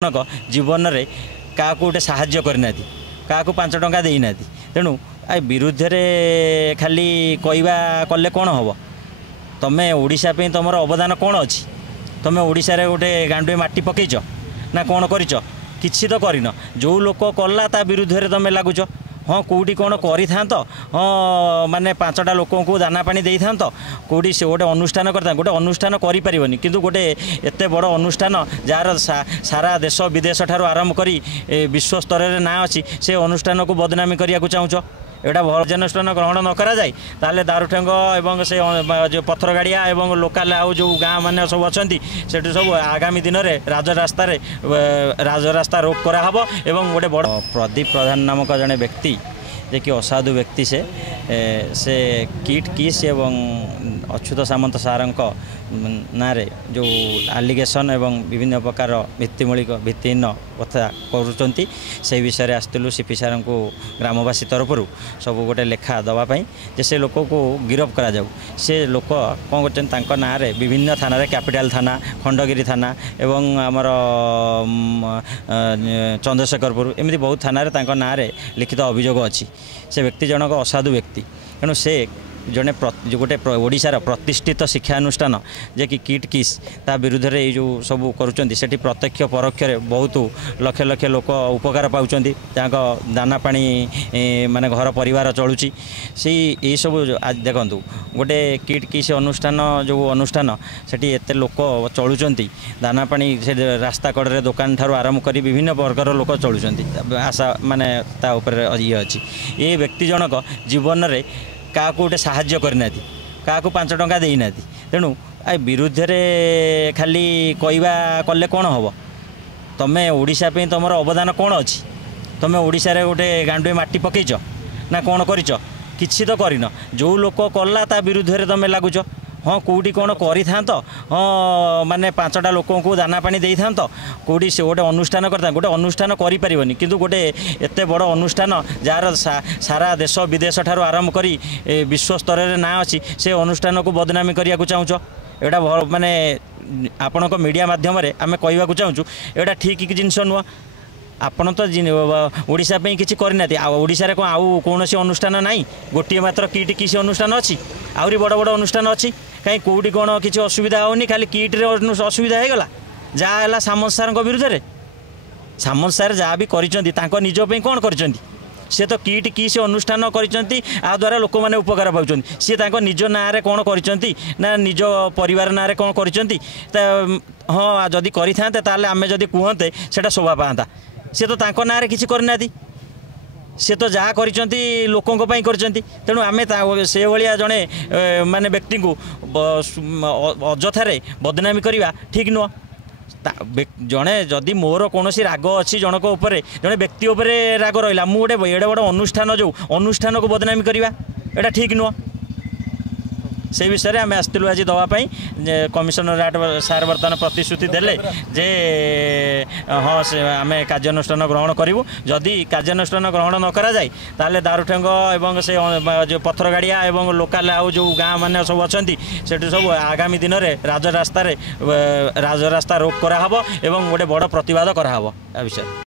जीवन में क्या गोटे साहाय्य करना क्या 5 टंका देना तेणु आ विरुद्ध रे खाली कहवा कले कौन हम तुम्हें ओडिशा पे तुम अवदान कौन अच्छी तुम्हें ओडिशा रे गोटे गांडुए माटी पकईच ना कौन करिच किछि तो करिन जो लोक कला ता विरुद्ध रे तुम लगुच हाँ कौटी कौन करि थांत हाँ माने 5टा लोक को दाना पानी दे थांत कौटी से गोटे अनुष्ठान करता गोटे अनुष्ठान करि परिबनी किंतु गोटे एते बड़ अनुष्ठान जार सारा देश विदेश ठारू आरंभ करी विश्व स्तर रे ना अच्छी से अनुष्ठान को बदनामी करिया को चाहूच एटा भर्जानुष्ठान ग्रहण न करा जाए ताले दारुठेंग एवं से जो पथर गाड़िया एवं लोकाल आउ जो गाँ मैंने सब अच्छा से सब आगामी दिन में राजरास्ता रोक कराहब एवं गोटे बड़ प्रदीप प्रधान नामक जड़े व्यक्ति जे कि असाधु व्यक्ति से किट किस एवं अच्युत सामंत सारंक ना जो आलिगेसन एवं विभिन्न प्रकार भित्तिहीन कथा करुँच से विषय आसलु सीपी सार को ग्रामवासी तरफ सब गोटे लेखा दवापाई जे से लोक को गिरफ करा जाऊ से लोक कौन कर ना विभिन्न थाना कैपिटाल थाना खंडगिरी थाना एवं आमर चंद्रशेखरपुर एमती बहुत थाना ना लिखित अभियोग अच्छी से व्यक्ति जनक असाधु व्यक्ति तेणु से जड़े गोटे ओडिशार प्रतिष्ठित शिक्षानुष्ठान जे कि किट किस ता विरुद्ध रे जो सब करुँच से प्रत्यक्ष परोक्ष बहुत लक्ष लक्ष लोक उपकार पाँच दाना पानी माने घर परिवार चलुची से यही सब आज देखूँ गोटे किट किस अनुष्ठान जो अनुष्ठान से एत लोक चलुँच दाना पानी से रास्ता कड़े दुकान ठारू आरंभ कर विभिन्न वर्गर लोक चलुँच आशा माने ता ऊपर ये अच्छी ये व्यक्ति जनक जीवन में क्या गोटे साहाय्य करना क्या 5 टंका देना तेणु आ विरुद्ध रे खाली कहवा कले कौन हम तुम्हें ओडिशा पे तुम अवदान कौन अच्छी तुम्हें ओडिशा रे गोटे गांडुए माटी पकईच ना कौन करिच किछि तो करिन जो लोक कला ता विरुद्ध रे तुम लगुच हाँ कौटी कौन करि थांत हाँ माने 5टा लोक को दाना पानी दे थांत कौटी से गोटे अनुष्ठान करता गोटे अनुष्ठान करि परिबनी किंतु गोटे एते बड़ अनुष्ठान जार सारा देश विदेश ठारू आरंभ करी विश्व स्तर रे ना अच्छी से अनुष्ठान को बदनामी करिया को चाहूच एटा माने आपण मीडिया माध्यम आम कहवा चाहूँ एटा ठीक जिनस नुह आपण तो ओडिशा पे किसी करना ओडिशा कौन आउ कौन अनुष्ठान ना गोटे मात्र किट किस अनुष्ठान अच्छी आहरी बड़ बड़ अनुष्ठान अच्छी कहीं कौटी कौन किसी असुविधा होनी खाली किट्रे असुविधा होगला जहाँ सामंत सार विरुद्ध में सामंत सार जहाँ भी कर निजपाई कौन कर सी तो किट किस अनुष्ठान कर लोक मैंने उपकार पाँच सी निज ना कौन कर निज परिवार ना कौन कर हाँ जदि करें आम जदि कहते से शोभा पाता सी तो ना किसी करना सी तो जहाँ कर लोकों तेणु आम से भाया जड़े माने व्यक्ति को अजथारे बदनामी करवा ठीक नुह जड़े जदि मोर कौन राग अच्छी जनक जड़े व्यक्ति राग रहा मुझे एडे बड़ अनुष्ठान जो अनुष्ठान को बदनामी करवा एटा ठीक नुह से विषय में आम आसलु आज दवापाई कमिशनरेट सार बर्तमान प्रतिश्रुति देले जे हाँ से आम कार्यानुष्ठान ग्रहण करूँ जदि कार्यानुष्ठान ग्रहण न करा जाए ताले दारुठेंग एवं से जो पथर गाड़िया एवं लोकाल आउ जो गाँ मैंने सब अच्छा से सब आगामी दिन में राजरास्ता रोक कराहब एवं गोटे बड़ प्रतिवाद कराहब आ विषय।